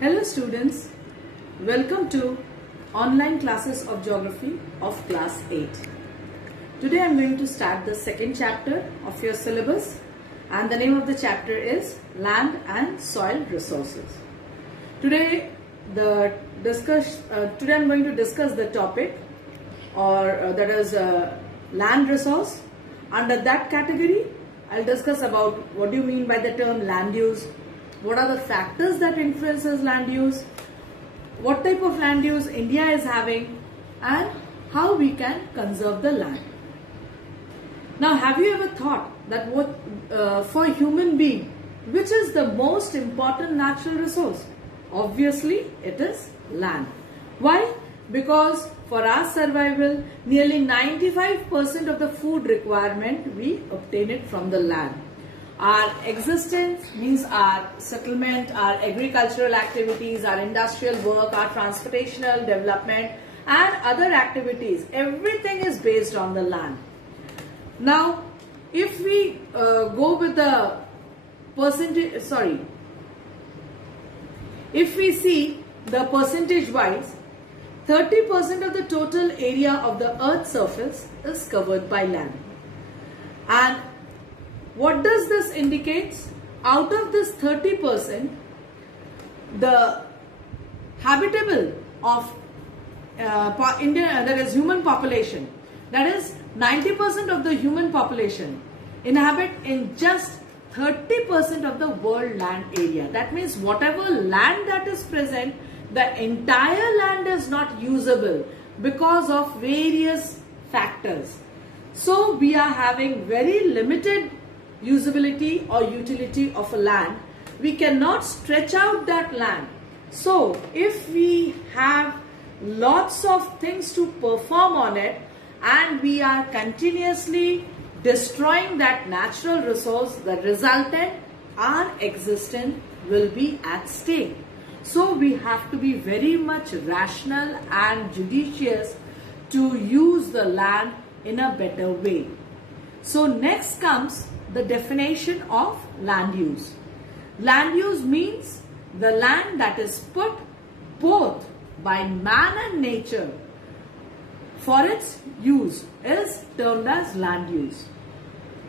Hello students, welcome to online classes of geography of class 8. Today I am going to start the second chapter of your syllabus and the name of the chapter is Land and Soil Resources. Today I am going to discuss the topic that is land resource. Under that category I'll discuss about what do you mean by the term land use. What are the factors that influences land use? What type of land use India is having and how we can conserve the land. Now, have you ever thought that for a human being, which is the most important natural resource? Obviously, it is land. Why? Because for our survival, nearly 95% of the food requirement, we obtain it from the land. Our existence means our settlement, our agricultural activities, our industrial work, our transportational development and other activities, everything is based on the land. Now, if we go with the percentage, if we see the percentage wise, 30% of the total area of the earth's surface is covered by land. And what does this indicate? Out of this 30%, the habitable of India, that is human population, that is 90% of the human population inhabit in just 30% of the world land area. That means whatever land that is present, the entire land is not usable because of various factors. So we are having very limited usability or utility of a land. We cannot stretch out that land. So if we have lots of things to perform on it and we are continuously destroying that natural resource, the resultant, our existence will be at stake. So we have to be very much rational and judicious to use the land in a better way. So next comes the definition of land use. Land use means the land that is put both by man and nature for its use is termed as land use.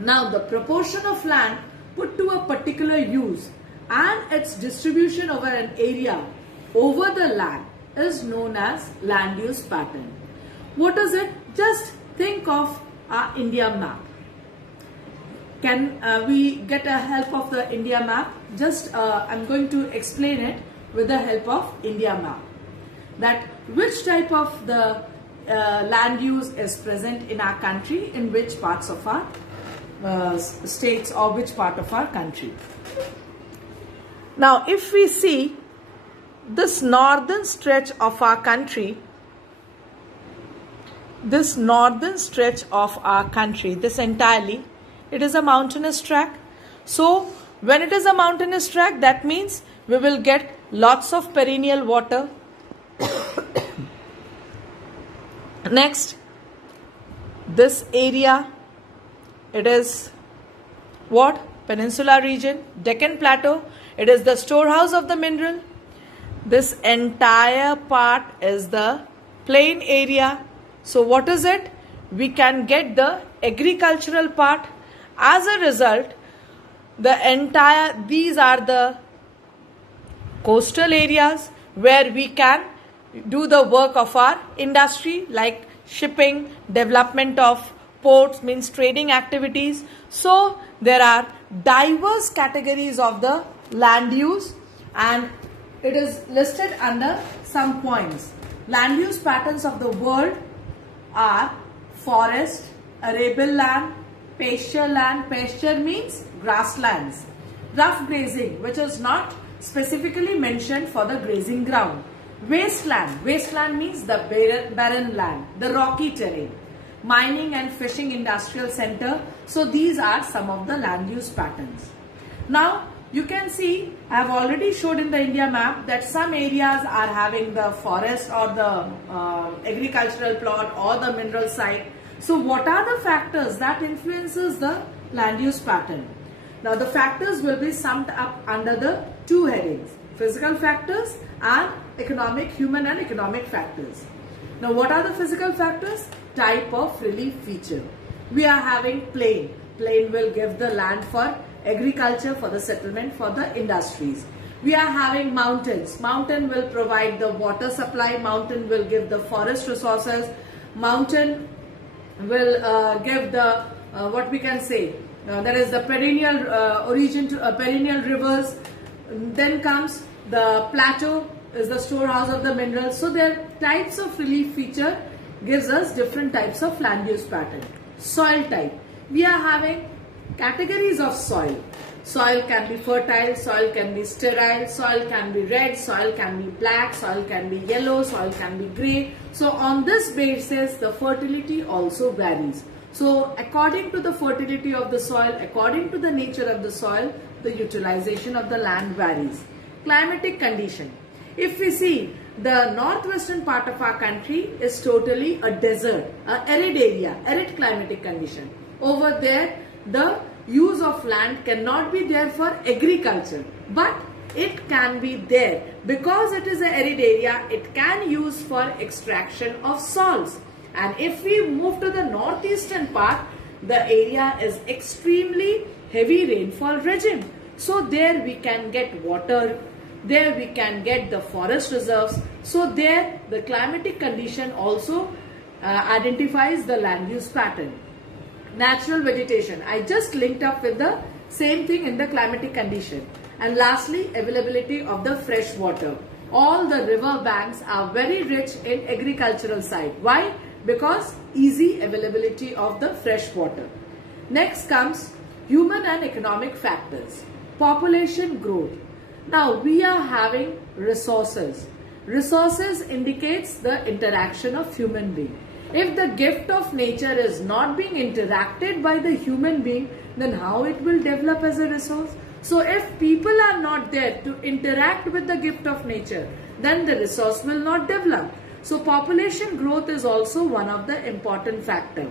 Now the proportion of land put to a particular use and its distribution over an area over the land is known as land use pattern. What is it? Just think of our India map. Can we get a help of the India map? Just I'm going to explain it with the help of India map. That which type of the land use is present in our country, in which parts of our states or which part of our country. Now if we see this northern stretch of our country, this entirely, it is a mountainous tract. So when it is a mountainous tract, that means we will get lots of perennial water. Next, this area, it is what? Peninsula region, Deccan Plateau. It is the storehouse of the mineral. This entire part is the plain area. So what is it? We can get the agricultural part. As a result, these are the coastal areas where we can do the work of our industry like shipping, development of ports, means trading activities. So there are diverse categories of the land use and it is listed under some points. Land use patterns of the world are forest, arable land, pasture land. Pasture means grasslands. Rough grazing, which is not specifically mentioned for the grazing ground. Wasteland. Wasteland means the barren land, the rocky terrain. Mining and fishing industrial center. So these are some of the land use patterns. Now you can see I have already showed in the India map that some areas are having the forest or the agricultural plot or the mineral site. So what are the factors that influences the land use pattern? Now the factors will be summed up under the two headings. physical factors and human and economic factors. Now what are the physical factors? Type of relief feature. We are having plain. Plain will give the land for agriculture, for the settlement, for the industries. We are having mountains. Mountain will provide the water supply. Mountain will give the forest resources. Mountain will give the what we can say, that is the perennial origin to perennial rivers. Then comes the plateau, is the storehouse of the minerals. So their types of relief feature gives us different types of land use pattern. Soil type. We are having categories of soil. Soil can be fertile, soil can be sterile, soil can be red, soil can be black, soil can be yellow, soil can be grey. So on this basis, the fertility also varies. So according to the fertility of the soil, according to the nature of the soil, the utilization of the land varies. Climatic condition. If we see, the northwestern part of our country is totally a desert, an arid area, arid climatic condition. Over there, the use of land cannot be there for agriculture, but it can be there because it is an arid area. It can use for extraction of salts. And if we move to the northeastern part, the area is extremely heavy rainfall regime. So there we can get water, there we can get the forest reserves. So there the climatic condition also identifies the land use pattern. Natural vegetation. I just linked up with the same thing in the climatic condition. And lastly, availability of the fresh water. All the river banks are very rich in agricultural side. Why? Because easy availability of the fresh water. Next comes human and economic factors. Population growth. Now we are having resources. Resources indicates the interaction of human being. If the gift of nature is not being interacted by the human being, then how it will develop as a resource? So if people are not there to interact with the gift of nature, then the resource will not develop. So population growth is also one of the important factor.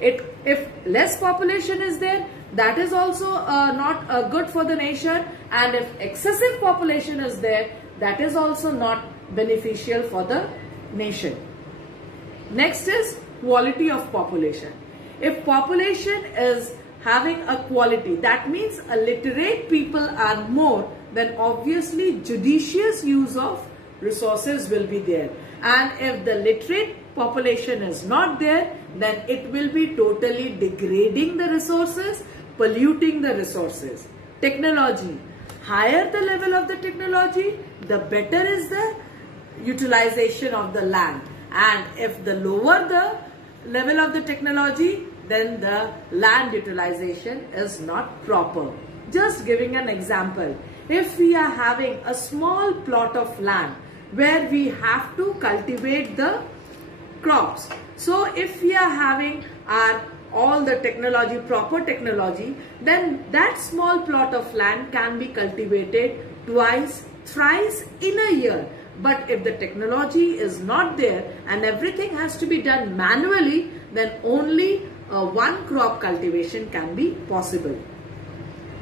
If less population is there, that is also not good for the nation, and if excessive population is there, that is also not beneficial for the nation. Next is quality of population. If population is having a quality, that means a literate people are more, then obviously judicious use of resources will be there. And if the literate population is not there, then it will be totally degrading the resources, polluting the resources. Technology. Higher the level of the technology, the better is the utilization of the land. And if the lower the level of the technology, then the land utilization is not proper. Just giving an example. If we are having a small plot of land where we have to cultivate the crops. So if we are having all the technology, proper technology, then that small plot of land can be cultivated twice, thrice in a year. But if the technology is not there and everything has to be done manually, then only one crop cultivation can be possible.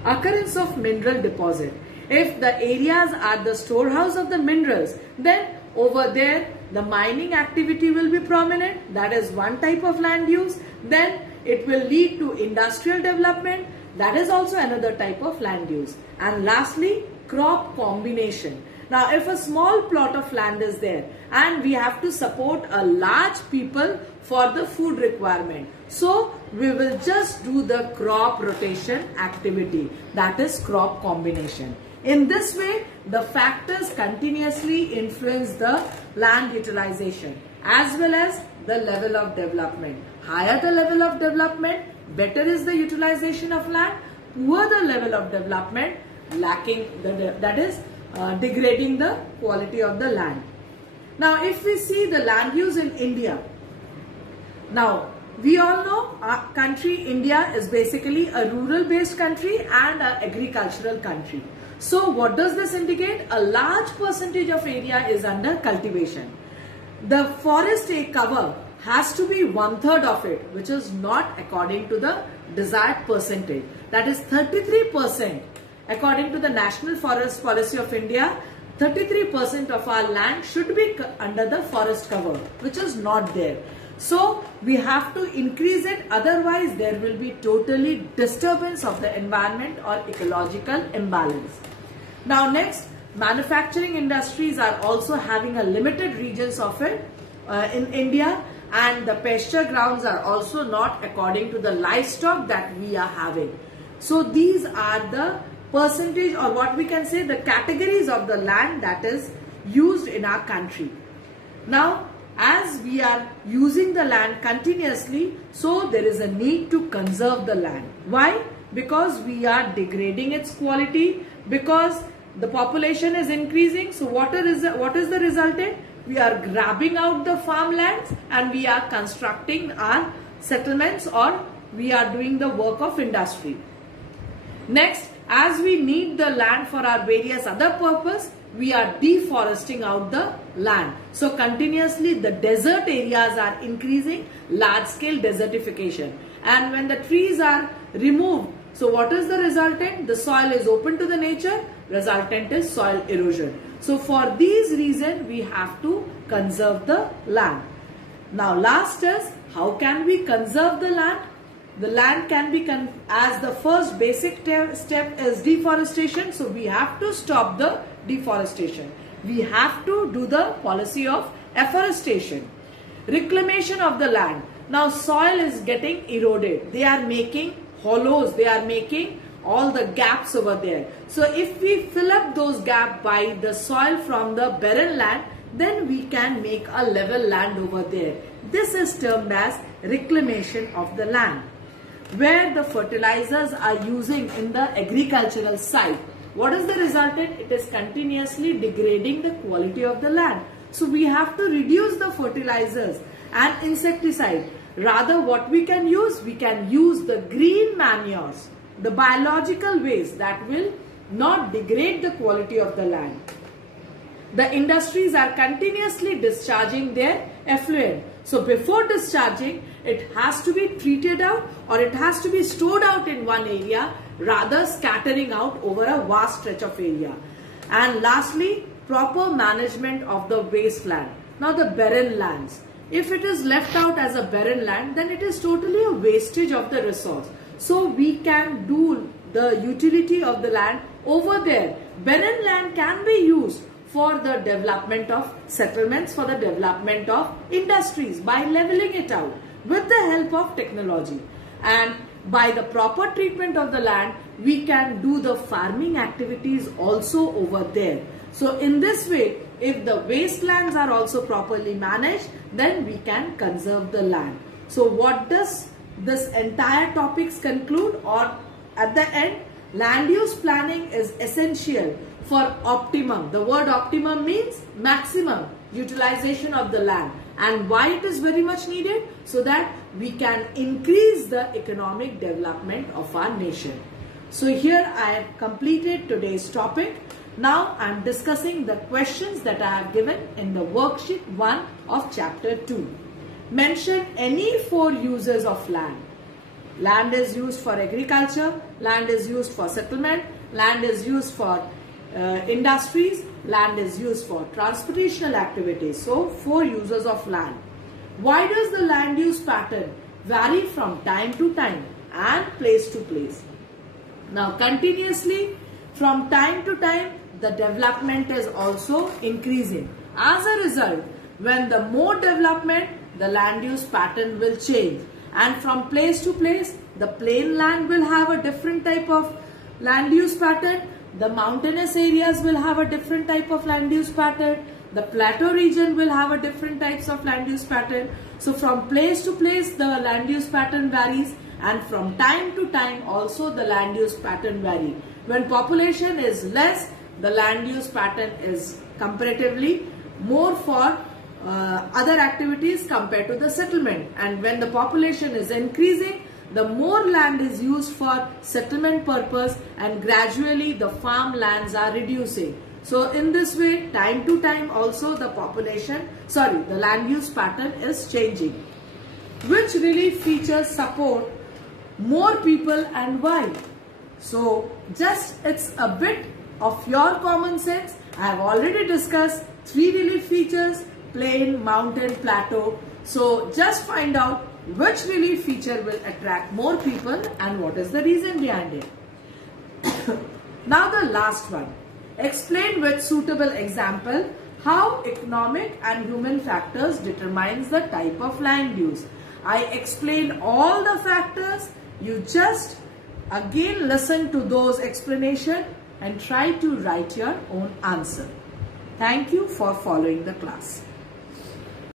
Occurrence of mineral deposit. If the areas are the storehouse of the minerals, then over there the mining activity will be prominent. That is one type of land use. Then it will lead to industrial development. That is also another type of land use. And lastly, crop combination. Now, if a small plot of land is there and we have to support a large people for the food requirement, so we will just do the crop rotation activity, that is crop combination. In this way, the factors continuously influence the land utilization as well as the level of development. Higher the level of development, better is the utilization of land. Poor the level of development, lacking that is degrading the quality of the land. Now, if we see the land use in India, now we all know our country India is basically a rural based country and an agricultural country. So what does this indicate? A large percentage of area is under cultivation. The forest cover has to be 1/3 of it, which is not according to the desired percentage. That is 33%. According to the National Forest Policy of India, 33% of our land should be under the forest cover, which is not there. So we have to increase it, otherwise there will be totally disturbance of the environment or ecological imbalance. Now next, manufacturing industries are also having a limited regions of it in India, and the pasture grounds are also not according to the livestock that we are having. So these are the percentage, or what we can say, the categories of the land that is used in our country. Now, as we are using the land continuously, so there is a need to conserve the land. Why? Because we are degrading its quality, because the population is increasing. So what is the resultant? We are grabbing out the farmlands and we are constructing our settlements, or we are doing the work of industry. Next, as we need the land for our various other purpose, we are deforesting out the land. So continuously the desert areas are increasing, large scale desertification. And when the trees are removed, so what is the resultant? The soil is open to the nature, resultant is soil erosion. So for these reasons we have to conserve the land. Now last is, how can we conserve the land? The land can be, as the first basic step is deforestation. So we have to stop the deforestation. We have to do the policy of afforestation. Reclamation of the land. Now soil is getting eroded. They are making hollows. They are making all the gaps over there. So if we fill up those gaps by the soil from the barren land, then we can make a level land over there. This is termed as reclamation of the land. Where the fertilizers are using in the agricultural site, what is the resultant? It is continuously degrading the quality of the land. So we have to reduce the fertilizers and insecticide. Rather, what we can use the green manures, the biological waste that will not degrade the quality of the land. The industries are continuously discharging their effluent. So before discharging, it has to be treated out, or it has to be stored out in one area, rather scattering out over a vast stretch of area. And lastly, proper management of the wasteland. Now the barren lands. If it is left out as a barren land, then it is totally a wastage of the resource. So we can do the utility of the land over there. Barren land can be used for the development of settlements, for the development of industries, by leveling it out with the help of technology. And by the proper treatment of the land, we can do the farming activities also over there. So in this way, if the wastelands are also properly managed, then we can conserve the land. So what does this entire topics conclude? Or at the end, land use planning is essential for optimum. The word optimum means maximum utilization of the land. And why it is very much needed? So that we can increase the economic development of our nation. So here I have completed today's topic. Now I am discussing the questions that I have given in the worksheet 1 of chapter 2. Mention any 4 uses of land. Land is used for agriculture, land is used for settlement, land is used for industries, land is used for transportational activities. So 4 uses of land. Why does the land use pattern vary from time to time and place to place? Now continuously from time to time the development is also increasing. As a result, when the more development, the land use pattern will change. And from place to place, the plain land will have a different type of land use pattern. The mountainous areas will have a different type of land use pattern. The plateau region will have a different types of land use pattern. So from place to place, the land use pattern varies. And from time to time also the land use pattern varies. When population is less, the land use pattern is comparatively more for other activities compared to the settlement. And when the population is increasing, the more land is used for settlement purpose, and gradually the farm lands are reducing. So in this way, time to time also the the land use pattern is changing. Which relief features support more people and why? So just it's a bit of your common sense, I have already discussed 3 relief features: plain, mountain, plateau. So just find out which relief feature will attract more people and what is the reason behind it. Now the last one. Explain with suitable example how economic and human factors determines the type of land use. I explained all the factors. You just again listen to those explanations and try to write your own answer. Thank you for following the class.